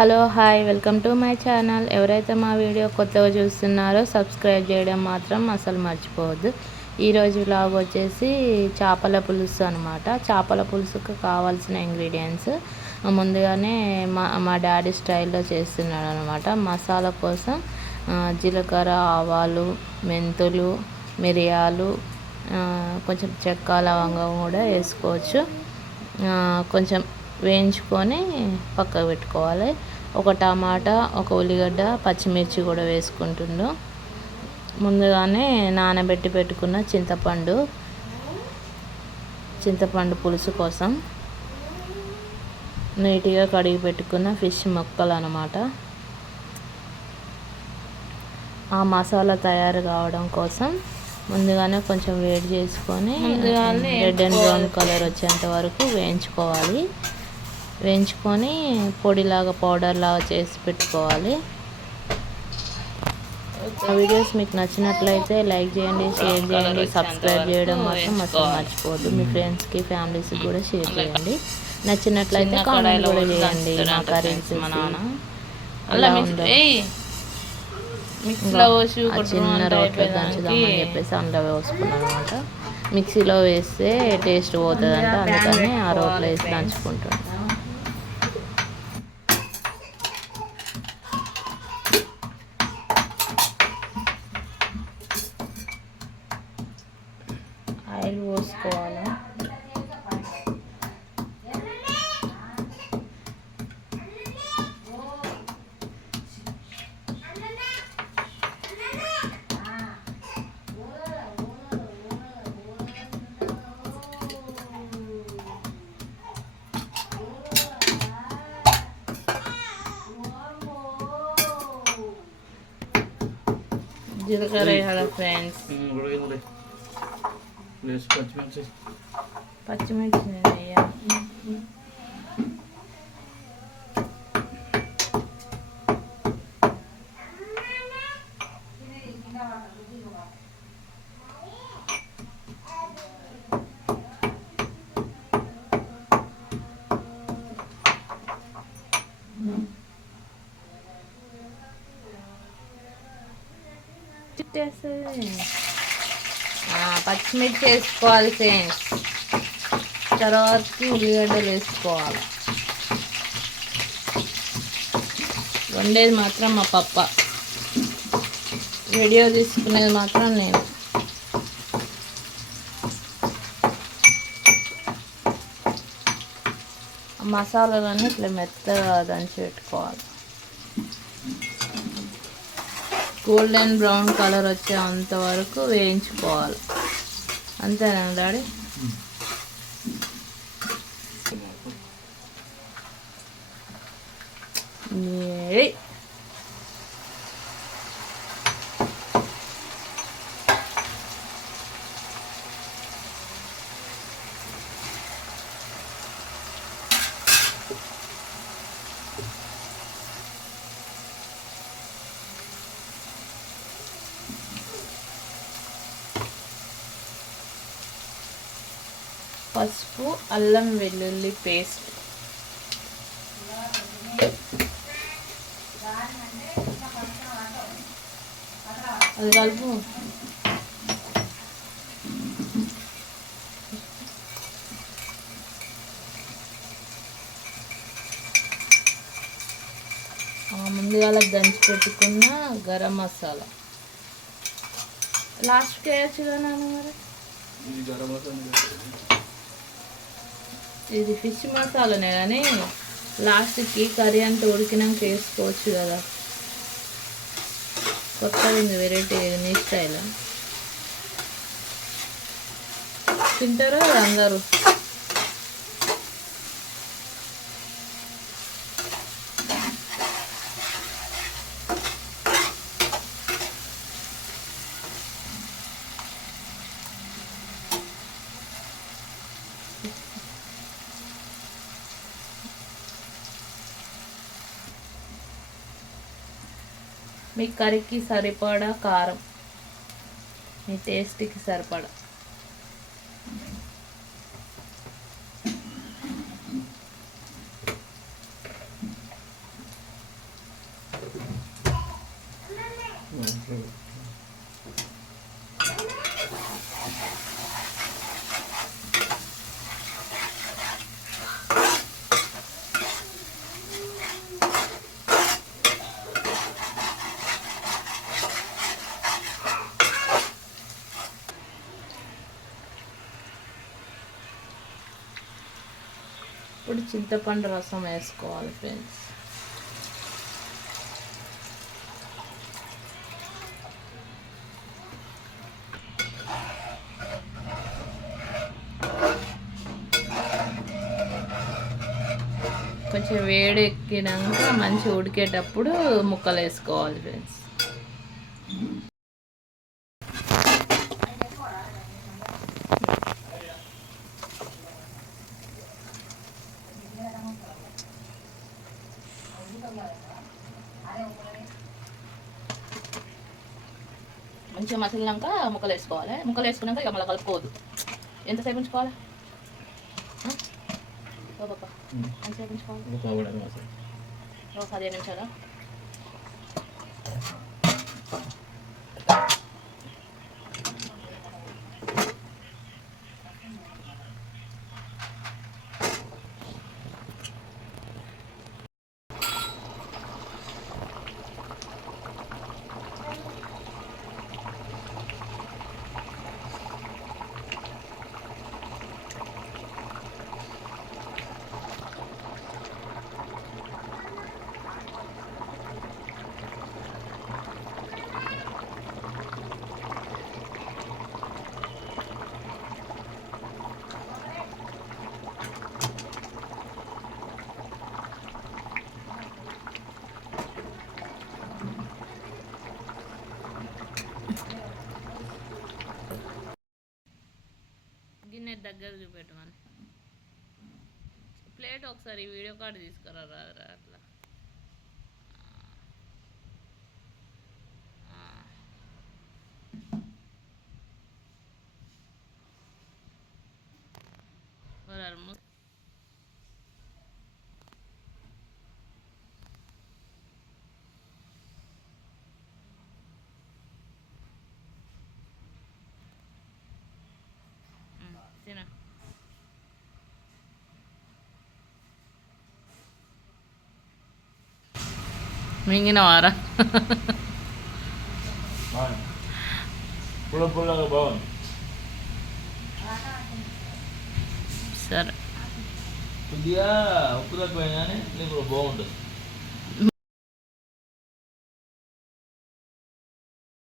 Hello hi welcome to my channel. ఎవరైతే మా video కొత్తగా చూస్తున్నారో సబ్స్క్రైబ్ చేయడం మాత్రం అసలు మర్చిపోవద్దు. ఈరోజు వ్లాగ్ వచ్చేసి చేపల పులుసు అనమాట. చేపల పులుసుకు కావాల్సిన ఇంగ్రీడియంట్స్ ముందుగానే మా డాడీ స్టైల్లో చేస్తున్నాడు అనమాట. మసాలా కోసం జీలకర్ర, ఆవాలు, మెంతులు, మిరియాలు, కొంచెం చెక్క, లవంగం కూడా వేసుకోవచ్చు. కొంచెం వేయించుకొని పక్కకు పెట్టుకోవాలి. ఒక టమాటా, ఒక ఉల్లిగడ్డ, పచ్చిమిర్చి కూడా వేసుకుంటుండు. ముందుగానే నానబెట్టి పెట్టుకున్న చింతపండు పులుసు కోసం నీట్గా కడిగి పెట్టుకున్న ఫిష్ ముక్కలు అన్నమాట. ఆ మసాలా తయారు కావడం కోసం ముందుగానే కొంచెం వేడి చేసుకొని రెడ్ అండ్ బ్రౌన్ కలర్ వచ్చేంత వరకు వేయించుకొని పొడిలాగా పౌడర్ లాగా చేసి పెట్టుకోవాలి. ఆ వీడియోస్ మీకు నచ్చినట్లయితే లైక్ చేయండి, షేర్ చేయండి, సబ్స్క్రైబ్ చేయడం మాత్రం అసలు మర్చిపోవద్దు. మీ ఫ్రెండ్స్కి, ఫ్యామిలీస్కి కూడా షేర్ చేయండి. నచ్చినట్లయితే కామెంట్ కూడా చేయండి. మా కర్రీస్ అలా ఉందో చిన్న రోట్లో దంచుదామని చెప్పేసి అందులో వేసుకున్నాను అనమాట. మిక్సీలో వేస్తే టేస్ట్ పోతుందంట, అందుకని ఆ రోట్లో వేసి దంచుకుంటాను. ఆయిల్ పోసుకోవాలి. జీలకర్ర వేయాలి ఫ్రెండ్స్. పచ్చిమిర్చి వేయాలి. పచ్చిమిర్చి వేసుకోవాలి ఫ్రెండ్స్. తర్వాతకి ఉల్లిగడ్డలు వేసుకోవాలి. వండేది మాత్రం మా పప్ప, వీడియో తీసుకునేది మాత్రం నేను. మసాలాలన్నీ ఇట్లా మెత్తగా దంచి పెట్టుకోవాలి. గోల్డెన్ బ్రౌన్ కలర్ వచ్చే అంతవరకు వేయించుకోవాలి. అంతేనా డాడీ? పసుపు, అల్లం వెల్లుల్లి పేస్ట్, అది కలుపు. ముందుగా దంచి పెట్టుకున్న గరం మసాలా లాస్ట్కి వేయచ్చు కదా మరి. ఇది ఫిష్ మసాలానే కానీ లాస్ట్కి కర్రీ అంతా ఉడికినాక వేసుకోవచ్చు కదా. కొత్తగా ఉంది వెరైటీ, నీ స్టైల్. తింటారా అందరూ? మీ కర్రీకి సరిపడా కారం, మీ టేస్ట్కి సరిపడా. చింతపండు రసం వేసుకోవాలి ఫ్రెండ్స్. కొంచెం వేడి ఎక్కినాక మంచిగా ఉడికేటప్పుడు ముక్కలు వేసుకోవాలి ఫ్రెండ్స్. మంచిగా మసిలినాక ముక్కలు వేసుకోవాలి. ముక్కలు వేసుకున్నాక ఇక మళ్ళీ కలుపుకోవద్దు. ఎంతసేపు ఉంచుకోవాలి? ఎంతసేపు ఉంచుకోవాలి? ఒక 15 నిమిషాలు. గిన్నె దగ్గర చూపెట్టమని ప్లేట్ ఒకసారి వీడియో కార్డు తీసుకురా రాదురా అట్లా. తిన మింగినవారా? పుల్లగా బాగుంది. సరే కొద్దిగా ఉప్పు తక్కువ కానీ నీకు బాగుంటుంది.